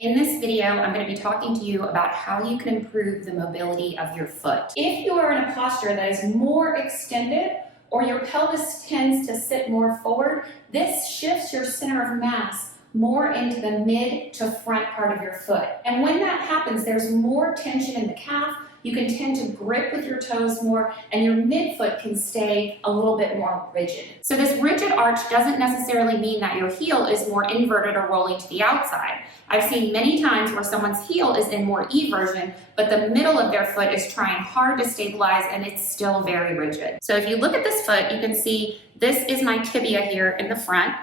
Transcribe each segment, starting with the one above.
In this video, I'm going to be talking to you about how you can improve the mobility of your foot. If you are in a posture that is more extended or your pelvis tends to sit more forward, this shifts your center of mass more into the mid to front part of your foot. And when that happens, there's more tension in the calf. You can tend to grip with your toes more, and your midfoot can stay a little bit more rigid. So this rigid arch doesn't necessarily mean that your heel is more inverted or rolling to the outside. I've seen many times where someone's heel is in more eversion, but the middle of their foot is trying hard to stabilize and it's still very rigid. So if you look at this foot, you can see this is my tibia here in the front,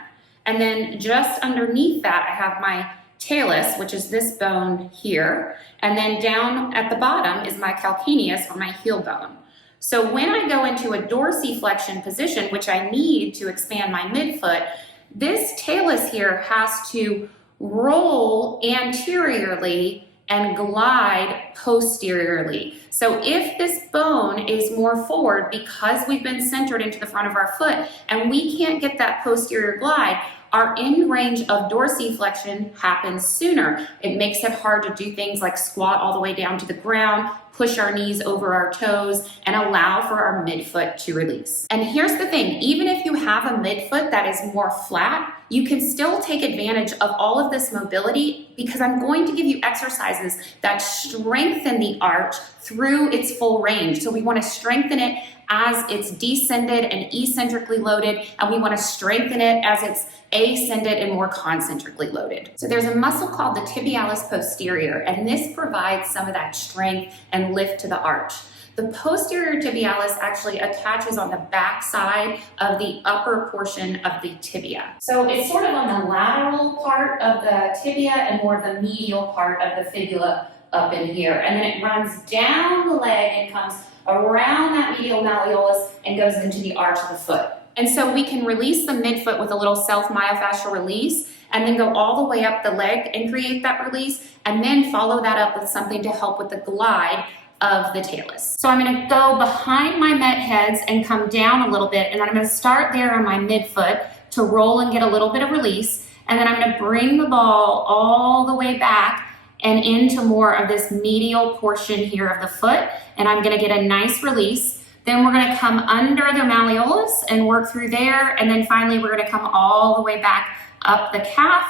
and then just underneath that I have my Talis, which is this bone here, and then down at the bottom is my calcaneus, or my heel bone. So when I go into a dorsiflexion position, which I need to expand my midfoot, this Talis here has to roll anteriorly and glide posteriorly. So if this bone is more forward because we've been centered into the front of our foot and we can't get that posterior glide, our end range of dorsiflexion happens sooner. It makes it hard to do things like squat all the way down to the ground, push our knees over our toes, and allow for our midfoot to release. And here's the thing, even if you have a midfoot that is more flat, you can still take advantage of all of this mobility because I'm going to give you exercises that strengthen the arch through its full range. So we want to strengthen it as it's descended and eccentrically loaded, and we want to strengthen it as it's ascended and more concentrically loaded. So there's a muscle called the tibialis posterior, and this provides some of that strength and lift to the arch. The posterior tibialis actually attaches on the back side of the upper portion of the tibia. So it's sort of on the lateral part of the tibia and more the medial part of the fibula up in here. And then it runs down the leg and comes around that medial malleolus and goes into the arch of the foot. And so we can release the midfoot with a little self-myofascial release and then go all the way up the leg and create that release, and then follow that up with something to help with the glide of the Talis. So I'm going to go behind my met heads and come down a little bit, and then I'm going to start there on my midfoot to roll and get a little bit of release, and then I'm going to bring the ball all the way back and into more of this medial portion here of the foot, and I'm going to get a nice release. Then we're going to come under the malleolus and work through there, and then finally we're going to come all the way back up the calf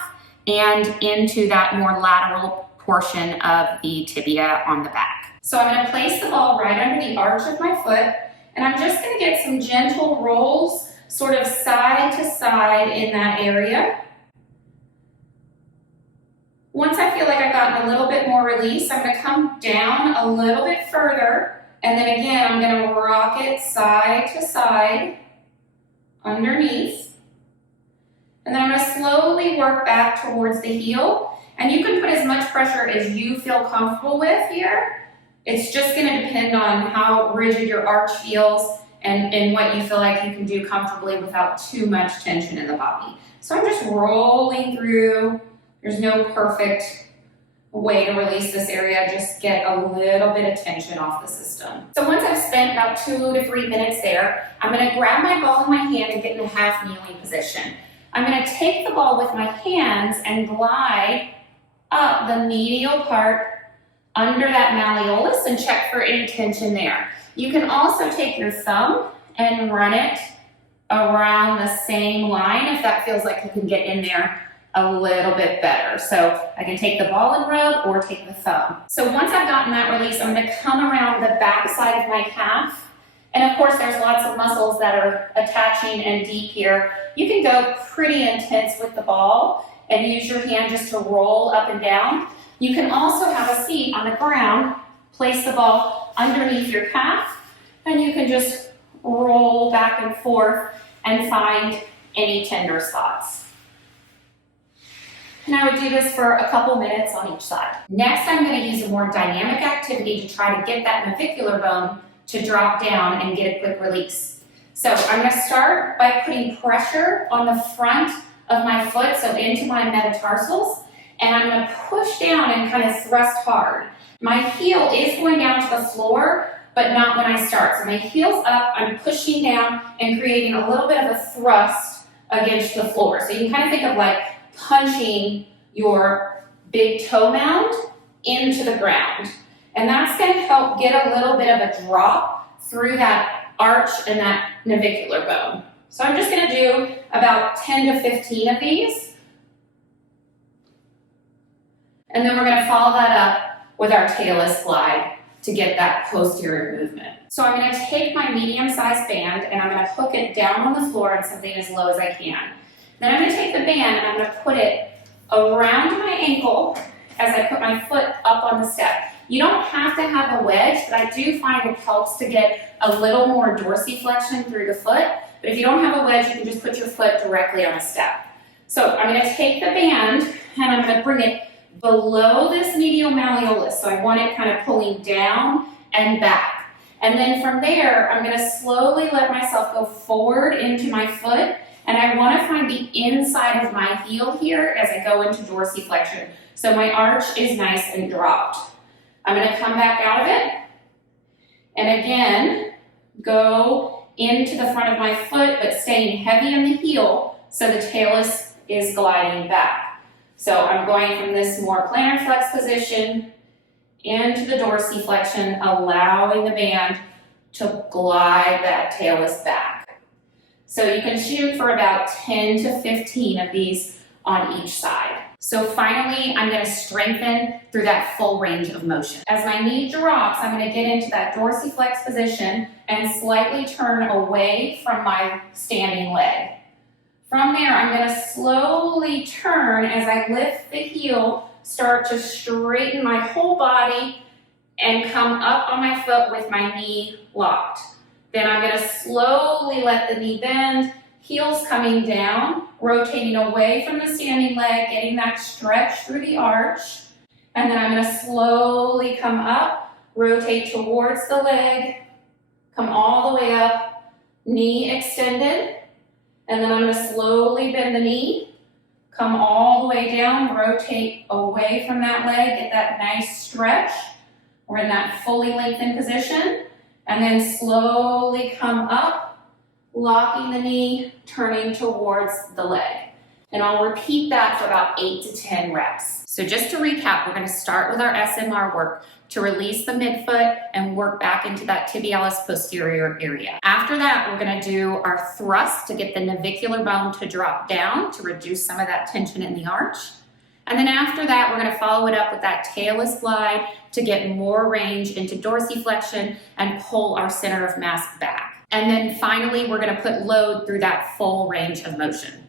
and into that more lateral portion of the tibia on the back. So I'm going to place the ball right under the arch of my foot, and I'm just going to get some gentle rolls sort of side to side in that area. Once I feel like I've gotten a little bit more release, I'm going to come down a little bit further, and then again I'm going to rock it side to side underneath. And then I'm going to slowly work back towards the heel, and you can put as much pressure as you feel comfortable with here. It's just going to depend on how rigid your arch feels and what you feel like you can do comfortably without too much tension in the body. So I'm just rolling through. There's no perfect way to release this area. Just get a little bit of tension off the system. So once I've spent about 2 to 3 minutes there, I'm going to grab my ball in my hand and get in a half kneeling position. I'm going to take the ball with my hands and glide up the medial part under that malleolus and check for any tension there. You can also take your thumb and run it around the same line if that feels like you can get in there a little bit better. So I can take the ball and rub or take the thumb. So once I've gotten that release, I'm going to come around the back side of my calf. And of course, there's lots of muscles that are attaching and deep here. You can go pretty intense with the ball and use your hand just to roll up and down. You can also have a seat on the ground, place the ball underneath your calf, and you can just roll back and forth and find any tender spots. And I would do this for a couple minutes on each side. Next, I'm going to use a more dynamic activity to try to get that navicular bone to drop down and get a quick release. So I'm going to start by putting pressure on the front of my foot, so into my metatarsals, and I'm going to push down and kind of thrust hard. My heel is going down to the floor, but not when I start. So my heel's up, I'm pushing down and creating a little bit of a thrust against the floor. So you can kind of think of like punching your big toe mound into the ground. And that's going to help get a little bit of a drop through that arch and that navicular bone. So I'm just going to do about 10 to 15 of these. And then we're going to follow that up with our Talis slide to get that posterior movement. So I'm going to take my medium-sized band and I'm going to hook it down on the floor and something as low as I can. Then I'm going to take the band and I'm going to put it around my ankle as I put my foot up on the step. You don't have to have a wedge, but I do find it helps to get a little more dorsiflexion through the foot. But if you don't have a wedge, you can just put your foot directly on the step. So I'm going to take the band and I'm going to bring it below this medial malleolus. So I want it kind of pulling down and back. And then from there, I'm going to slowly let myself go forward into my foot. And I want to find the inside of my heel here as I go into dorsiflexion. So my arch is nice and dropped. I'm going to come back out of it. And again, go into the front of my foot, but staying heavy in the heel so the talus is gliding back. So I'm going from this more plantar flex position into the dorsiflexion, allowing the band to glide that talus back. So you can shoot for about 10 to 15 of these on each side. So finally, I'm going to strengthen through that full range of motion. As my knee drops, I'm going to get into that dorsiflex position and slightly turn away from my standing leg. From there, I'm going to slowly turn as I lift the heel, start to straighten my whole body and come up on my foot with my knee locked. Then I'm going to slowly let the knee bend, heels coming down, rotating away from the standing leg, getting that stretch through the arch. And then I'm going to slowly come up, rotate towards the leg, come all the way up, knee extended. And then I'm going to slowly bend the knee, come all the way down, rotate away from that leg, get that nice stretch. We're in that fully lengthened position. And then slowly come up, locking the knee, turning towards the leg. And I'll repeat that for about 8 to 10 reps. So just to recap, we're going to start with our SMR work to release the midfoot and work back into that tibialis posterior area. After that, we're going to do our thrust to get the navicular bone to drop down to reduce some of that tension in the arch. And then after that, we're going to follow it up with that Talis glide to get more range into dorsiflexion and pull our center of mass back. And then finally, we're going to put load through that full range of motion.